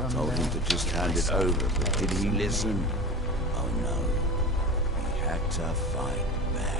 I told him to just hand it over, but did he listen? Oh no. He had to fight back.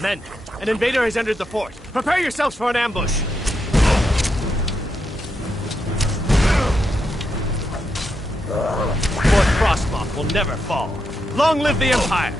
Men, an invader has entered the fort. Prepare yourselves for an ambush. Fort Frostmoth will never fall. Long live the Empire!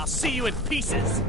I'll see you in pieces!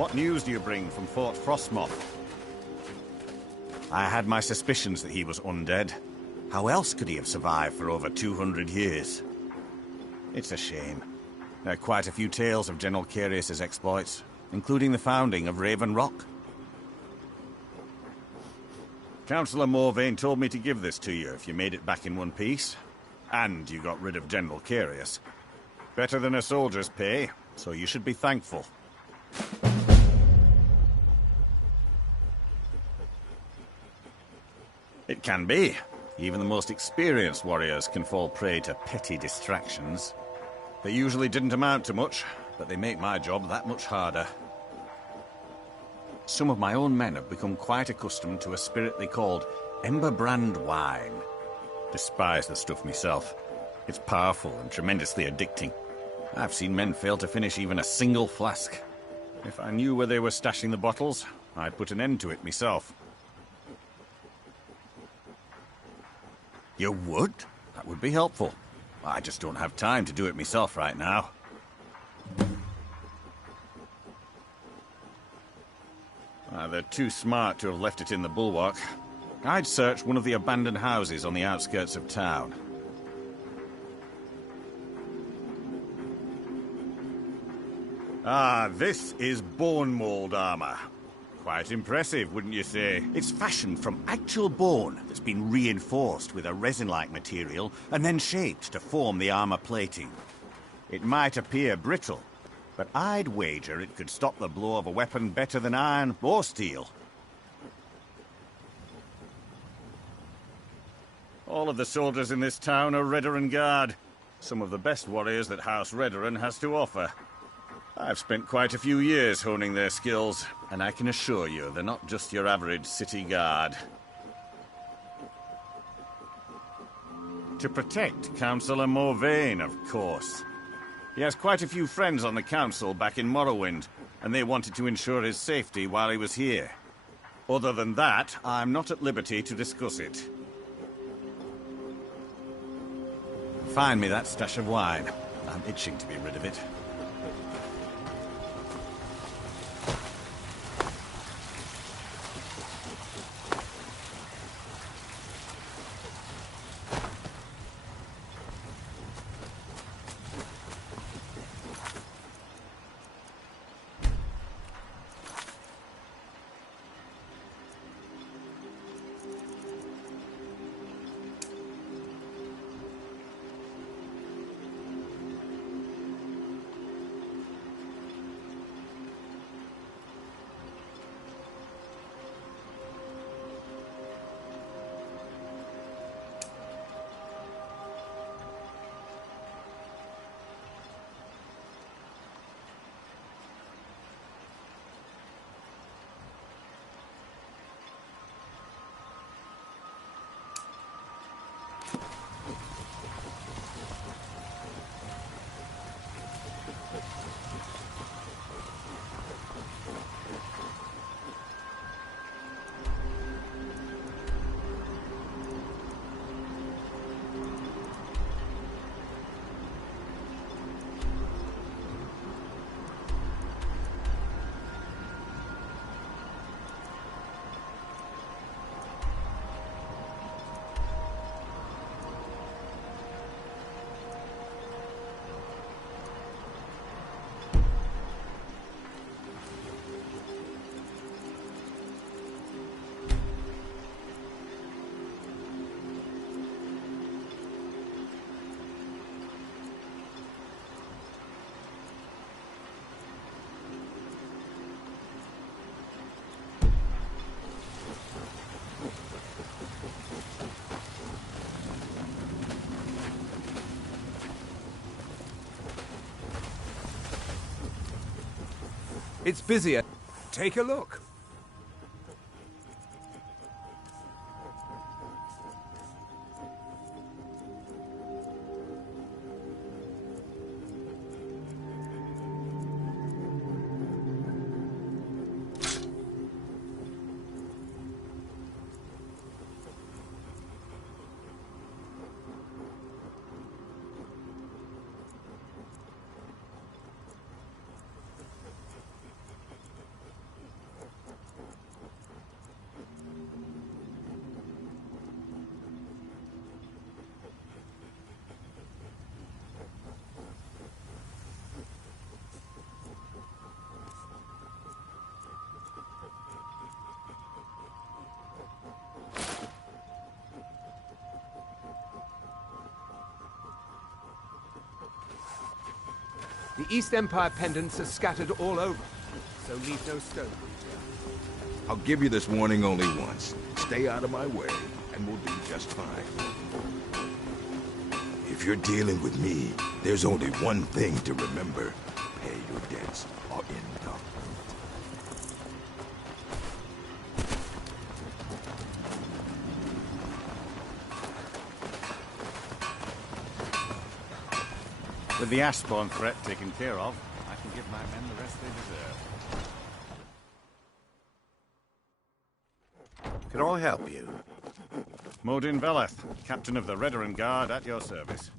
What news do you bring from Fort Frostmoth? I had my suspicions that he was undead. How else could he have survived for over 200 years? It's a shame. There are quite a few tales of General Carius's exploits, including the founding of Raven Rock. Councillor Morvain told me to give this to you if you made it back in one piece. And you got rid of General Carius. Better than a soldier's pay, so you should be thankful. It can be. Even the most experienced warriors can fall prey to petty distractions. They usually didn't amount to much, but they make my job that much harder. Some of my own men have become quite accustomed to a spirit they called Emberbrand wine. Despise the stuff myself. It's powerful and tremendously addicting. I've seen men fail to finish even a single flask. If I knew where they were stashing the bottles, I'd put an end to it myself. You would? That would be helpful. I just don't have time to do it myself right now. They're too smart to have left it in the bulwark. I'd search one of the abandoned houses on the outskirts of town. Ah, this is bone mold armor. Quite impressive, wouldn't you say? It's fashioned from actual bone that's been reinforced with a resin-like material and then shaped to form the armor plating. It might appear brittle, but I'd wager it could stop the blow of a weapon better than iron or steel. All of the soldiers in this town are Redoran Guard. Some of the best warriors that House Redoran has to offer. I've spent quite a few years honing their skills, and I can assure you they're not just your average city guard. To protect Councillor Morvain, of course. He has quite a few friends on the council back in Morrowind, and they wanted to ensure his safety while he was here. Other than that, I'm not at liberty to discuss it. Find me that stash of wine. I'm itching to be rid of it. It's busier. Take a look. The East Empire pendants are scattered all over, so leave no stone. I'll give you this warning only once. Stay out of my way, and we'll do just fine. If you're dealing with me, there's only one thing to remember. Pay your debts or end up. With the Ashbourne threat taken care of, I can give my men the rest they deserve. Can I help you? Modin Veleth, captain of the Redoran Guard, at your service.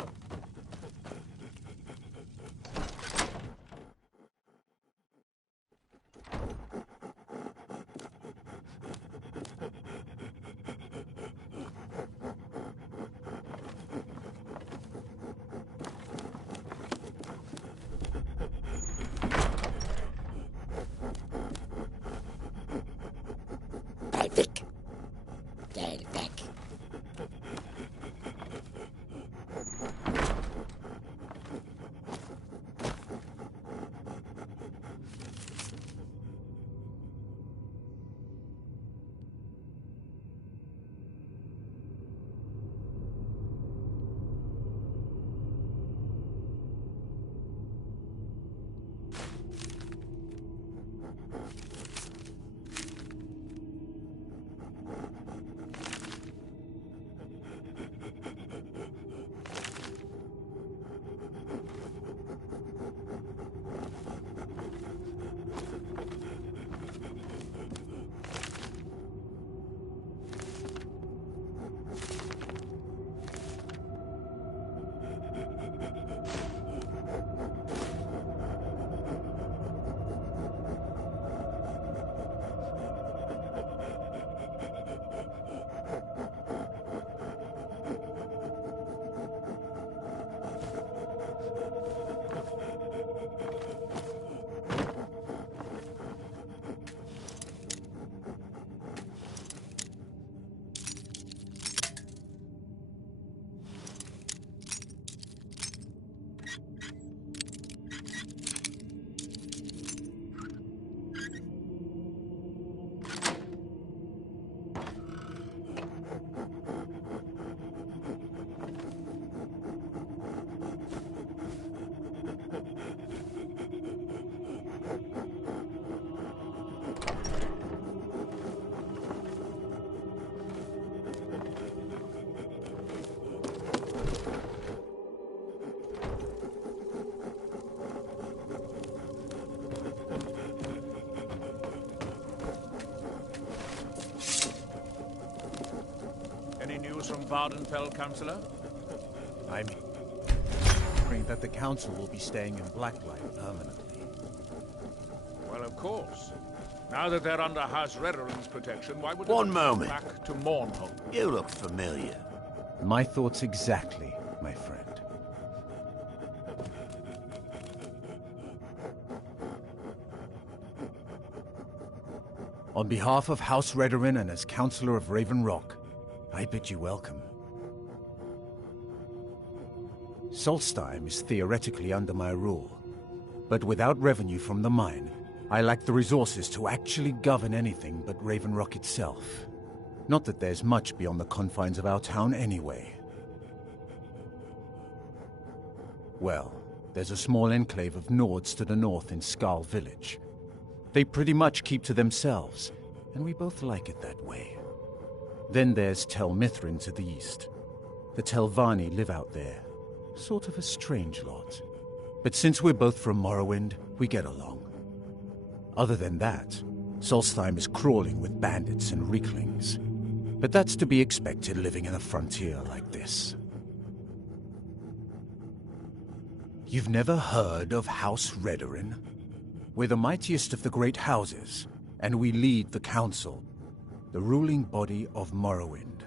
From Vardenfell, Councillor? I'm hearing that the Council will be staying in Blacklight permanently. Well, of course. Now that they're under House Redoran's protection, why would they One go moment. back to Mournhold? You look familiar. My thoughts exactly, my friend. On behalf of House Redoran and as Councillor of Raven Rock, I bid you welcome. Solstheim is theoretically under my rule, but without revenue from the mine, I lack the resources to actually govern anything but Raven Rock itself. Not that there's much beyond the confines of our town anyway. Well, there's a small enclave of Nords to the north in Skarl Village. They pretty much keep to themselves, and we both like it that way. Then there's Tel Mithrin to the east. The Telvanni live out there. Sort of a strange lot. But since we're both from Morrowind, we get along. Other than that, Solstheim is crawling with bandits and reeklings. But that's to be expected living in a frontier like this. You've never heard of House Redoran? We're the mightiest of the great houses, and we lead the Council, the ruling body of Morrowind.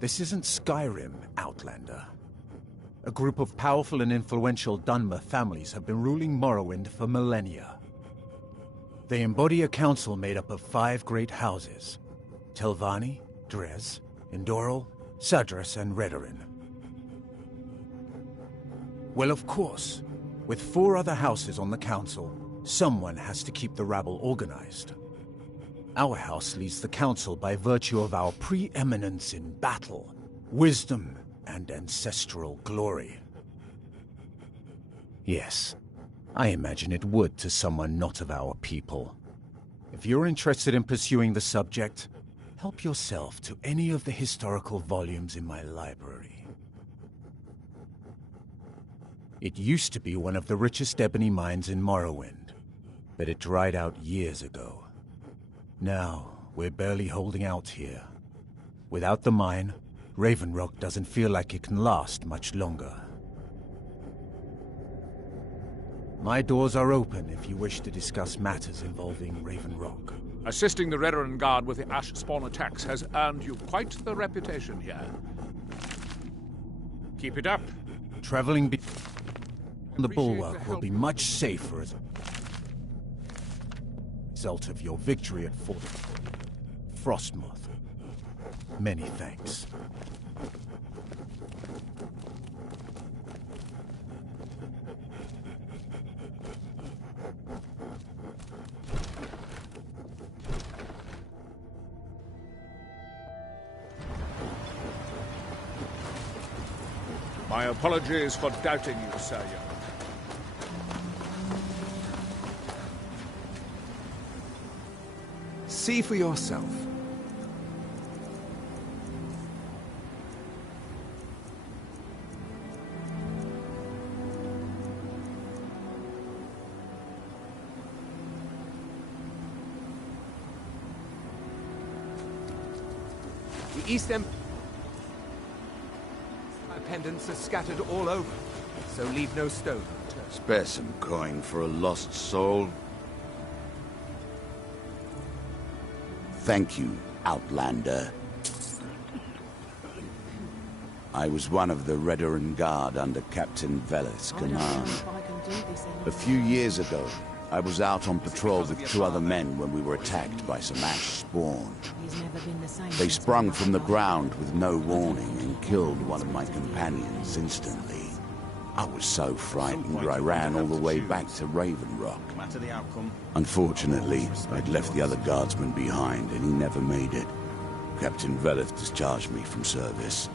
This isn't Skyrim, Outlander. A group of powerful and influential Dunmer families have been ruling Morrowind for millennia. They embody a council made up of 5 great houses: Telvanni, Dres, Indoril, Sadras, and Redoran. Well, of course. With 4 other houses on the council, someone has to keep the rabble organized. Our house leads the council by virtue of our preeminence in battle, wisdom, and ancestral glory. Yes, I imagine it would to someone not of our people. If you're interested in pursuing the subject, help yourself to any of the historical volumes in my library. It used to be one of the richest ebony mines in Morrowind, but it dried out years ago. Now, we're barely holding out here. Without the mine, Raven Rock doesn't feel like it can last much longer. My doors are open if you wish to discuss matters involving Raven Rock. Assisting the Redoran Guard with the ash spawn attacks has earned you quite the reputation here. Keep it up. Traveling beyond the bulwark will be much safer as a result of your victory at Fort Frostmoth. Many thanks. My apologies for doubting you, Sir Young. See for yourself. The East Empire pendants are scattered all over, so leave no stone unturned. Spare some coin for a lost soul. Thank you, Outlander. I was one of the Redoran Guard under Captain Veleth's command. A few years ago, I was out on patrol with 2 other men when we were attacked by some ash spawn. They sprung from the ground with no warning and killed one of my companions instantly. I was so frightened I ran all the way back to Raven Rock. Unfortunately, I'd left the other guardsman behind and he never made it. Captain Veleth discharged me from service.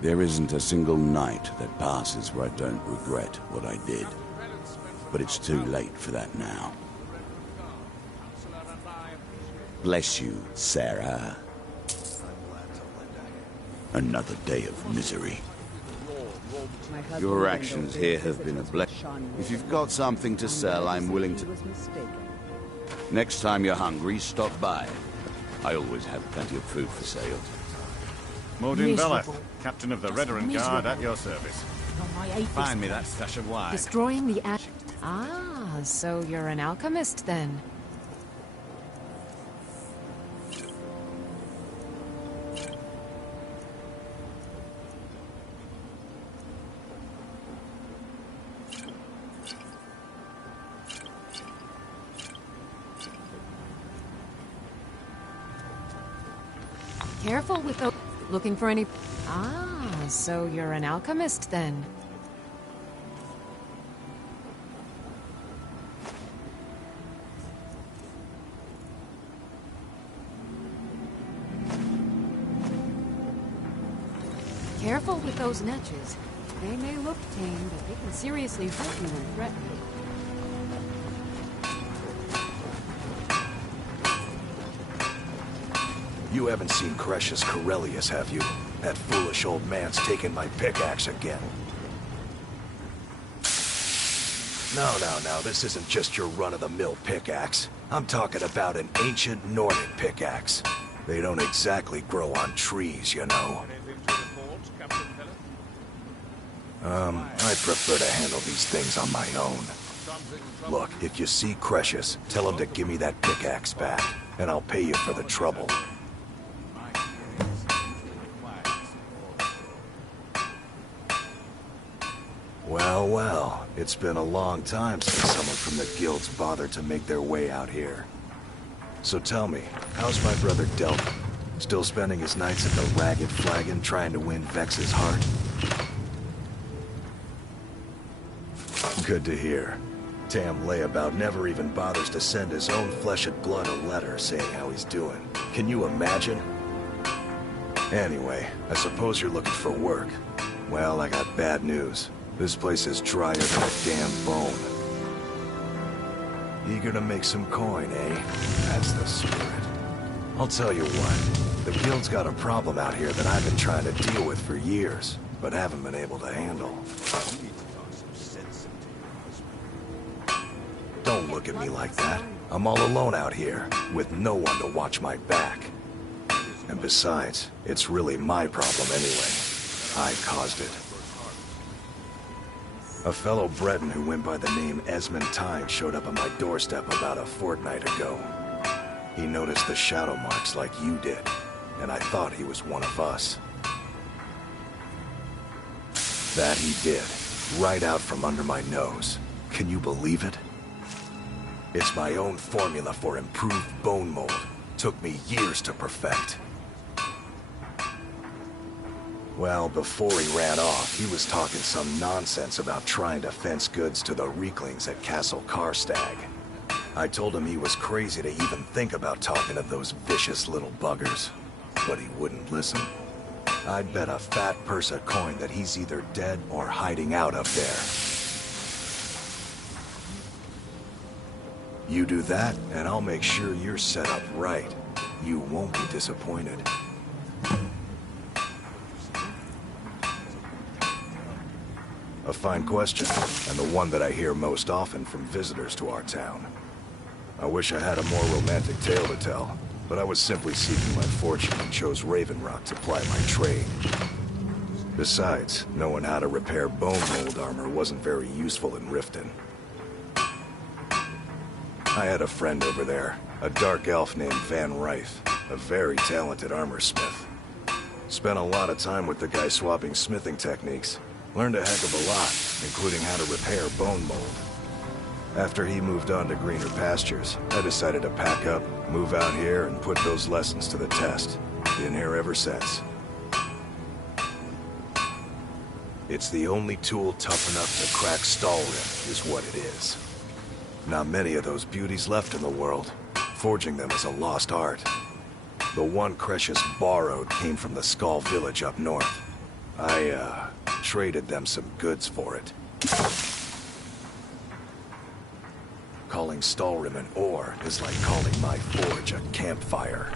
There isn't a single night that passes where I don't regret what I did. But it's too late for that now. Bless you, Sarah. Another day of misery. Your actions here have been a blessing. If you've got something to sell, I'm willing to... Next time you're hungry, stop by. I always have plenty of food for sale. Modin Veleth, Captain of the Redoran Guard, at your service. Find me that stash of wine. Destroying the ash. Ah, so you're an alchemist then. Careful with the... Looking for any... Ah, so you're an alchemist then. Careful with those netches. They may look tame, but they can seriously hurt you when threatened. You haven't seen Cretius Corellius, have you? That foolish old man's taken my pickaxe again. No, this isn't just your run-of-the-mill pickaxe. I'm talking about an ancient Nordic pickaxe. They don't exactly grow on trees, you know. I prefer to handle these things on my own. Look, if you see Cretius, tell him to give me that pickaxe back, and I'll pay you for the trouble. Well, it's been a long time since someone from the guilds bothered to make their way out here. So tell me, how's my brother Delvin? Still spending his nights at the Ragged Flagon trying to win Vex's heart? Good to hear. Tam Layabout never even bothers to send his own flesh and blood a letter saying how he's doing. Can you imagine? Anyway, I suppose you're looking for work. Well, I got bad news. This place is drier than a damn bone. Eager to make some coin, eh? That's the spirit. I'll tell you what. The guild's got a problem out here that I've been trying to deal with for years, but haven't been able to handle. Don't look at me like that. I'm all alone out here, with no one to watch my back. And besides, it's really my problem anyway. I caused it. A fellow Breton who went by the name Esmond Tyne showed up on my doorstep about a fortnight ago. He noticed the shadow marks like you did, and I thought he was one of us. That he did, right out from under my nose. Can you believe it? It's my own formula for improved bone mold. Took me years to perfect. Well, before he ran off, he was talking some nonsense about trying to fence goods to the Reeklings at Castle Karstag. I told him he was crazy to even think about talking to those vicious little buggers. But he wouldn't listen. I'd bet a fat purse of coin that he's either dead or hiding out up there. You do that, and I'll make sure you're set up right. You won't be disappointed. A fine question, and the one that I hear most often from visitors to our town. I wish I had a more romantic tale to tell, but I was simply seeking my fortune and chose Raven Rock to ply my trade. Besides, knowing how to repair bone mold armor wasn't very useful in Riften. I had a friend over there, a dark elf named Van Ryth, a very talented armor smith. Spent a lot of time with the guy swapping smithing techniques. Learned a heck of a lot, including how to repair bone mold. After he moved on to greener pastures, I decided to pack up, move out here, and put those lessons to the test. Been here ever since. It's the only tool tough enough to crack Stalrim, is what it is. Not many of those beauties left in the world. Forging them is a lost art. The one Cresius borrowed came from the Skull village up north. I, traded them some goods for it. Calling Stalrim an ore is like calling my forge a campfire.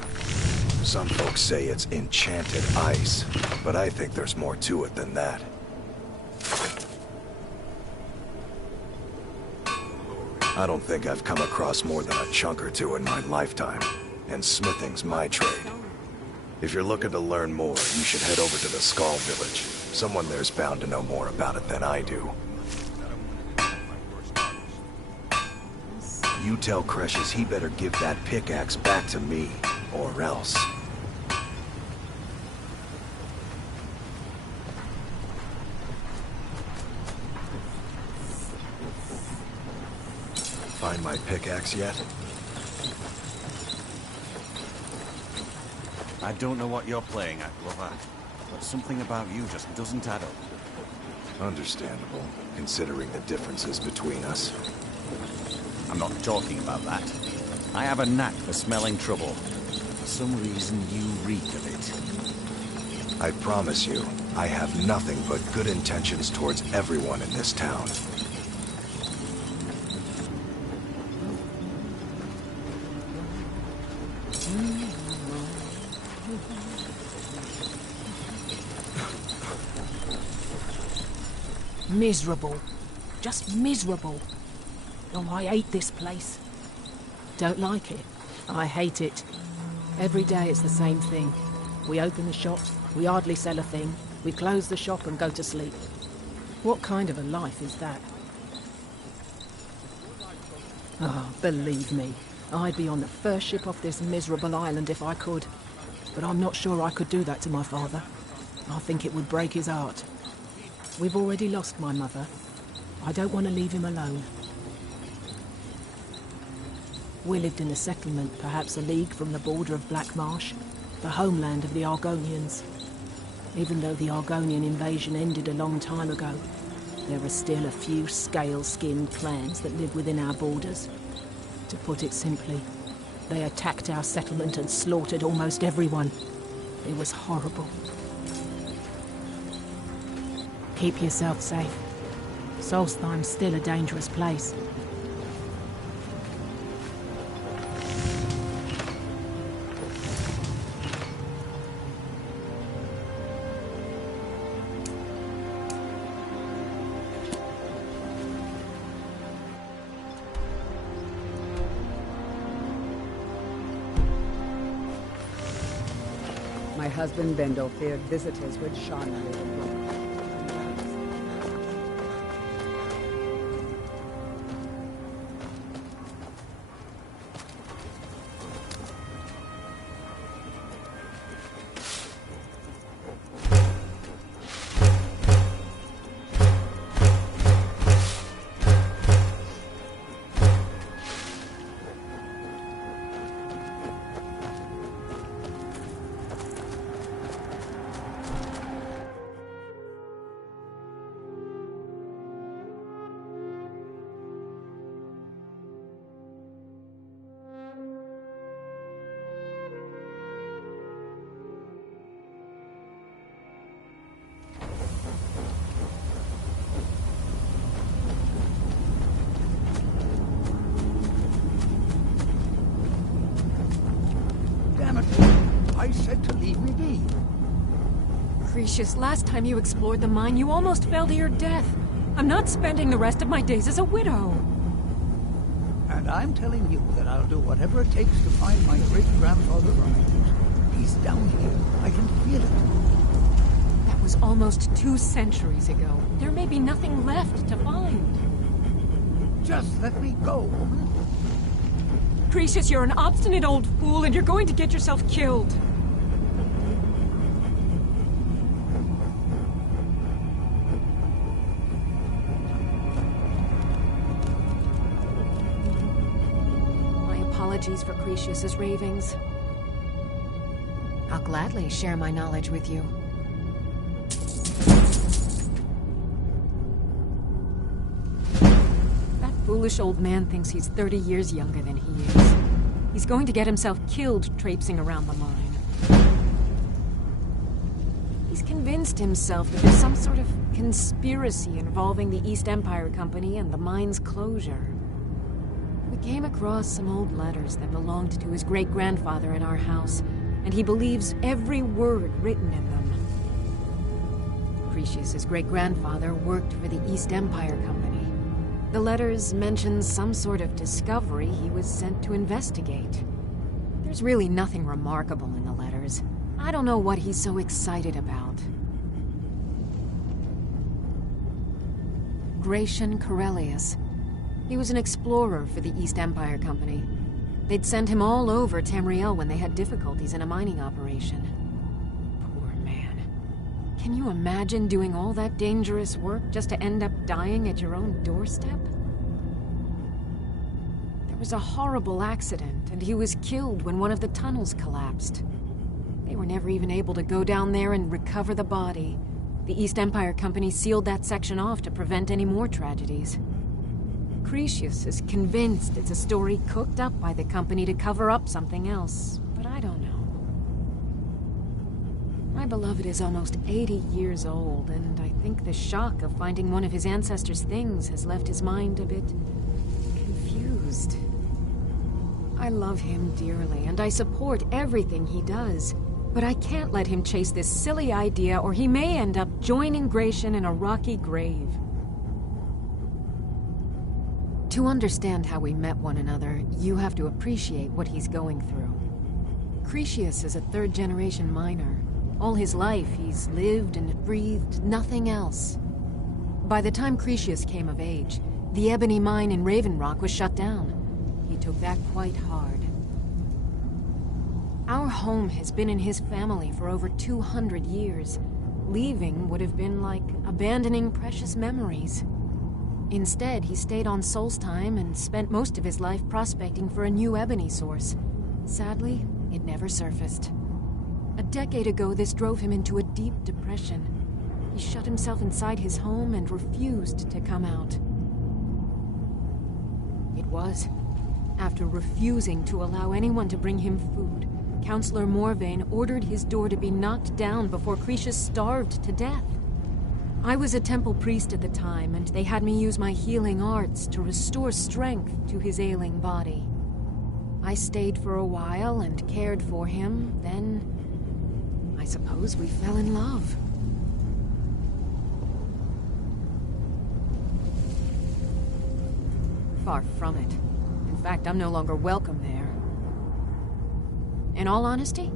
Some folks say it's enchanted ice, but I think there's more to it than that. I don't think I've come across more than a chunk or two in my lifetime, and smithing's my trade. If you're looking to learn more, you should head over to the Skull village. Someone there's bound to know more about it than I do. You tell Cresius he better give that pickaxe back to me, or else. Find my pickaxe yet? I don't know what you're playing at, Glover, but something about you just doesn't add up. Understandable, considering the differences between us. I'm not talking about that. I have a knack for smelling trouble. For some reason, you reek of it. I promise you, I have nothing but good intentions towards everyone in this town. Miserable. Just miserable. Oh, I hate this place. Don't like it? I hate it. Every day it's the same thing. We open the shop, we hardly sell a thing, we close the shop and go to sleep. What kind of a life is that? Oh, believe me, I'd be on the first ship off this miserable island if I could. But I'm not sure I could do that to my father. I think it would break his heart. We've already lost my mother. I don't want to leave him alone. We lived in a settlement, perhaps a league from the border of Black Marsh, the homeland of the Argonians. Even though the Argonian invasion ended a long time ago, There are still a few scale-skinned clans that live within our borders. To put it simply, they attacked our settlement and slaughtered almost everyone. It was horrible. Keep yourself safe. Solstheim's still a dangerous place. My husband Bendel feared visitors would shun a little book. I said to leave me be. Cretius, last time you explored the mine, you almost fell to your death. I'm not spending the rest of my days as a widow. And I'm telling you that I'll do whatever it takes to find my great-grandfather Rhymes. He's down here. I can feel it. That was almost 2 centuries ago. There may be nothing left to find. Just let me go, woman. Cretius, you're an obstinate old fool, and you're going to get yourself killed. My apologies for Cretius's ravings. I'll gladly share my knowledge with you. Foolish old man thinks he's 30 years younger than he is. He's going to get himself killed traipsing around the mine. He's convinced himself that there's some sort of conspiracy involving the East Empire Company and the mine's closure. We came across some old letters that belonged to his great-grandfather at our house, and he believes every word written in them. Cretius's great-grandfather worked for the East Empire Company. The letters mention some sort of discovery he was sent to investigate. There's really nothing remarkable in the letters. I don't know what he's so excited about. Gratian Corellius. He was an explorer for the East Empire Company. They'd send him all over Tamriel when they had difficulties in a mining operation. Poor man. Can you imagine doing all that dangerous work just to end up dying at your own doorstep? There was a horrible accident, and he was killed when one of the tunnels collapsed. They were never even able to go down there and recover the body. The East Empire Company sealed that section off to prevent any more tragedies. Cretius is convinced it's a story cooked up by the company to cover up something else, but I don't know. My beloved is almost 80 years old, and I think the shock of finding one of his ancestors' things has left his mind a bit confused. I love him dearly, and I support everything he does, but I can't let him chase this silly idea, or he may end up joining Gratian in a rocky grave. To understand how we met one another, you have to appreciate what he's going through. Cretius is a third-generation miner. All his life, he's lived and breathed nothing else. By the time Cretius came of age, the ebony mine in Raven Rock was shut down. He took that quite hard. Our home has been in his family for over 200 years. Leaving would have been like abandoning precious memories. Instead, he stayed on Solstheim and spent most of his life prospecting for a new ebony source. Sadly, it never surfaced. A decade ago, this drove him into a deep depression. He shut himself inside his home and refused to come out. It was after refusing to allow anyone to bring him food, Councillor Morvain ordered his door to be knocked down before Cretius starved to death. I was a temple priest at the time, and they had me use my healing arts to restore strength to his ailing body. I stayed for a while and cared for him, then I suppose we fell in love. Far from it. In fact, I'm no longer welcome there. In all honesty,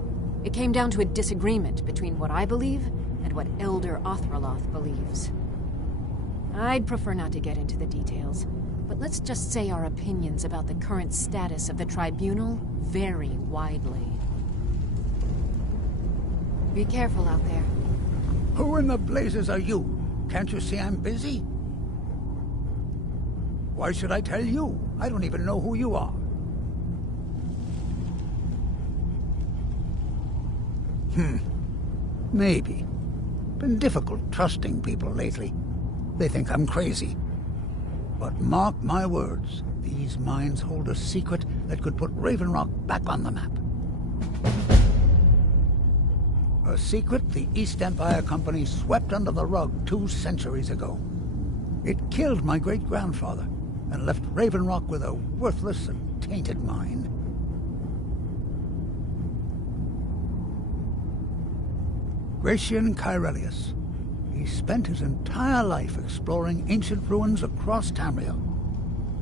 it came down to a disagreement between what I believe and what Elder Othraloth believes. I'd prefer not to get into the details, but let's just say our opinions about the current status of the Tribunal vary widely. Be careful out there. Who in the blazes are you? Can't you see I'm busy? Why should I tell you? I don't even know who you are. Maybe. Been difficult trusting people lately. They think I'm crazy. But mark my words, these mines hold a secret that could put Raven Rock back on the map. A secret the East Empire Company swept under the rug 2 centuries ago. It killed my great-grandfather and left Raven Rock with a worthless and tainted mine. Gratian Kyrelius. He spent his entire life exploring ancient ruins across Tamriel,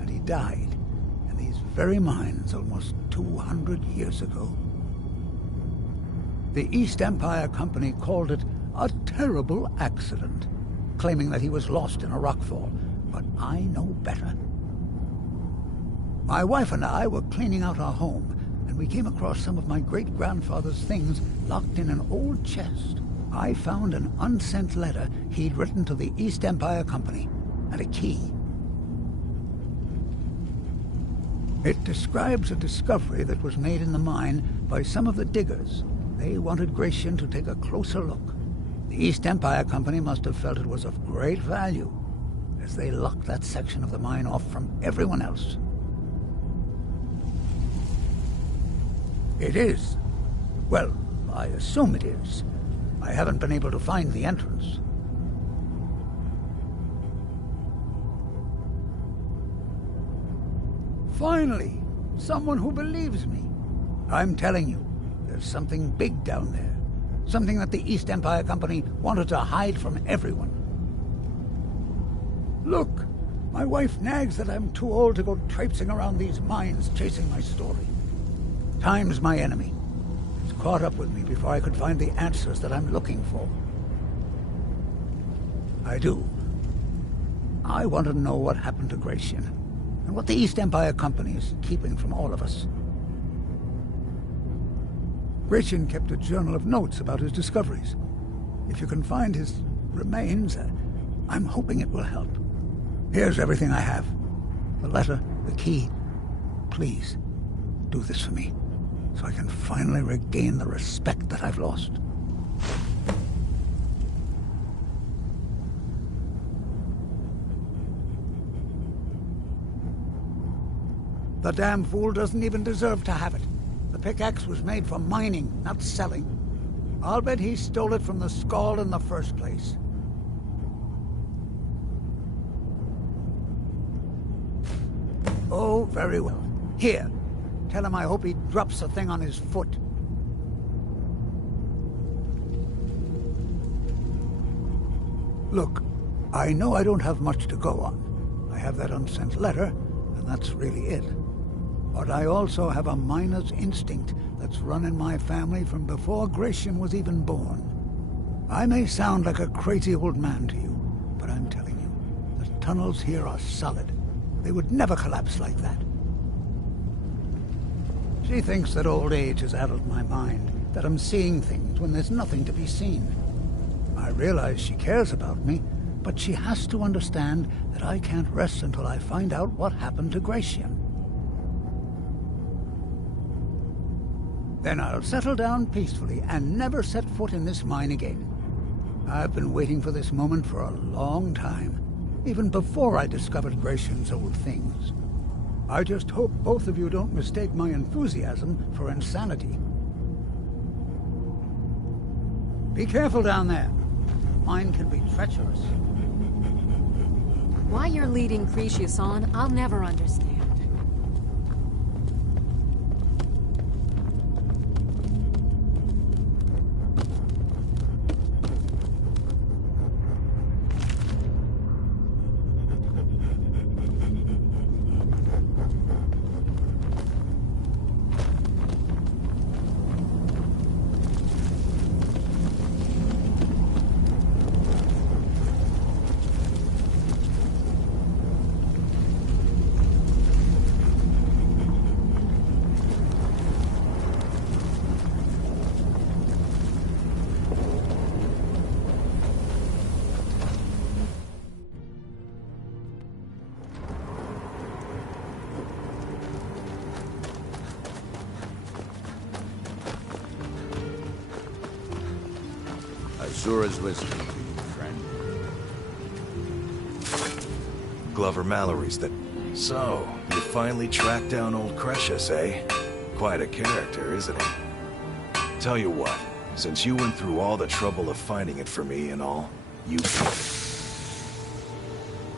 and he died in these very mines almost 200 years ago. The East Empire Company called it a terrible accident, claiming that he was lost in a rockfall, but I know better. My wife and I were cleaning out our home, and we came across some of my great-grandfather's things locked in an old chest. I found an unsent letter he'd written to the East Empire Company, and a key. It describes a discovery that was made in the mine by some of the diggers. They wanted Gratian to take a closer look. The East Empire Company must have felt it was of great value, as they locked that section of the mine off from everyone else. It is. Well, I assume it is. I haven't been able to find the entrance. Finally, someone who believes me. I'm telling you, there's something big down there. Something that the East Empire Company wanted to hide from everyone. Look, my wife nags that I'm too old to go traipsing around these mines chasing my story. Time's my enemy. It's caught up with me before I could find the answers that I'm looking for. I do. I want to know what happened to Gratian, and what the East Empire Company is keeping from all of us. Gratian kept a journal of notes about his discoveries. If you can find his remains, I'm hoping it will help. Here's everything I have. The letter, the key. Please, do this for me, so I can finally regain the respect that I've lost. The damn fool doesn't even deserve to have it. The pickaxe was made for mining, not selling. I'll bet he stole it from the Skald in the first place. Oh, very well. Here. Tell him I hope he drops the thing on his foot. Look, I know I don't have much to go on. I have that unsent letter, and that's really it. But I also have a miner's instinct that's run in my family from before Gratian was even born. I may sound like a crazy old man to you, but I'm telling you, the tunnels here are solid. They would never collapse like that. She thinks that old age has addled my mind, that I'm seeing things when there's nothing to be seen. I realize she cares about me, but she has to understand that I can't rest until I find out what happened to Gratian. Then I'll settle down peacefully and never set foot in this mine again. I've been waiting for this moment for a long time, even before I discovered Gratian's old things. I just hope both of you don't mistake my enthusiasm for insanity. Be careful down there. Mine can be treacherous. Why you're leading Cretius on, I'll never understand. Azura's listening to you, friend. Glover Mallory's that... So, you finally tracked down old Cretius, eh? Quite a character, isn't he? Tell you what, since you went through all the trouble of finding it for me and all, you did it.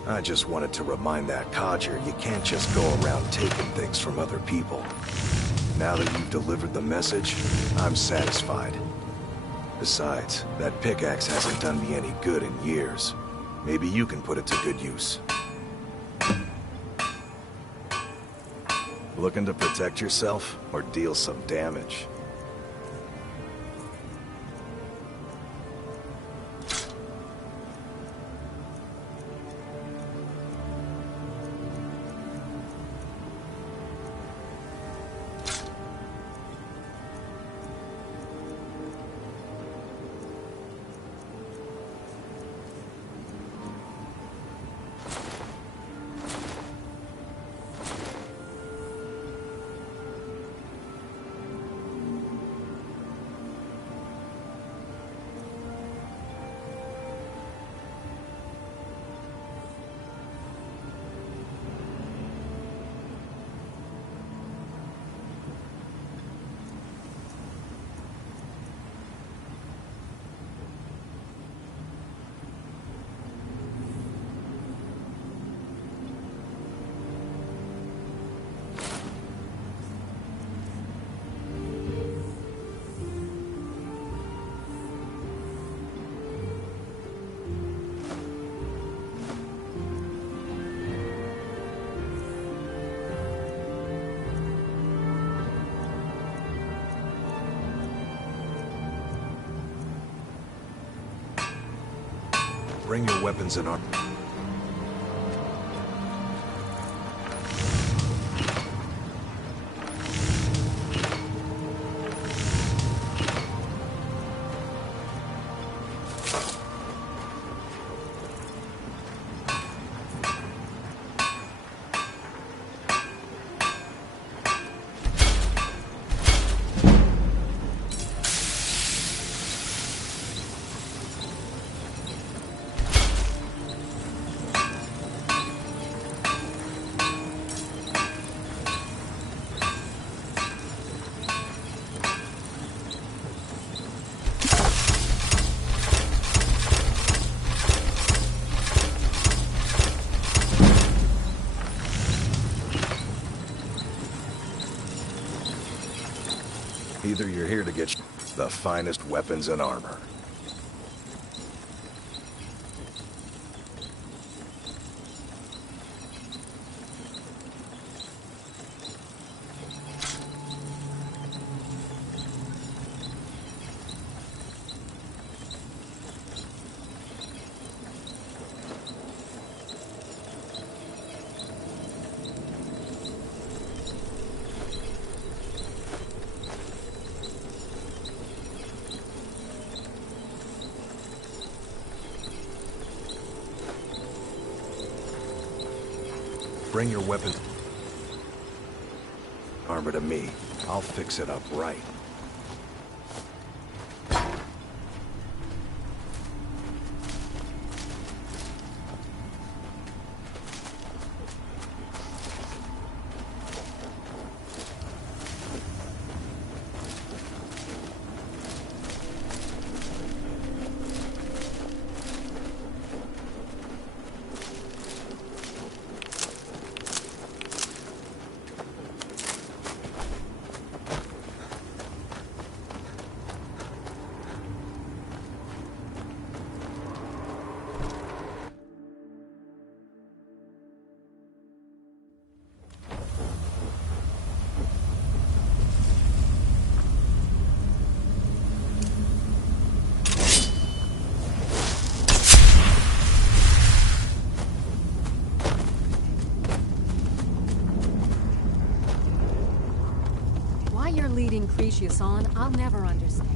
I just wanted to remind that codger you can't just go around taking things from other people. Now that you've delivered the message, I'm satisfied. Besides, that pickaxe hasn't done me any good in years. Maybe you can put it to good use. Looking to protect yourself, or deal some damage? Bring your weapons and armor. Either you're here to get the finest weapons and armor. Bring your weapons. Armor to me. I'll fix it up right. Why you're leading Cretius on, I'll never understand.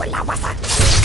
Wala wasa.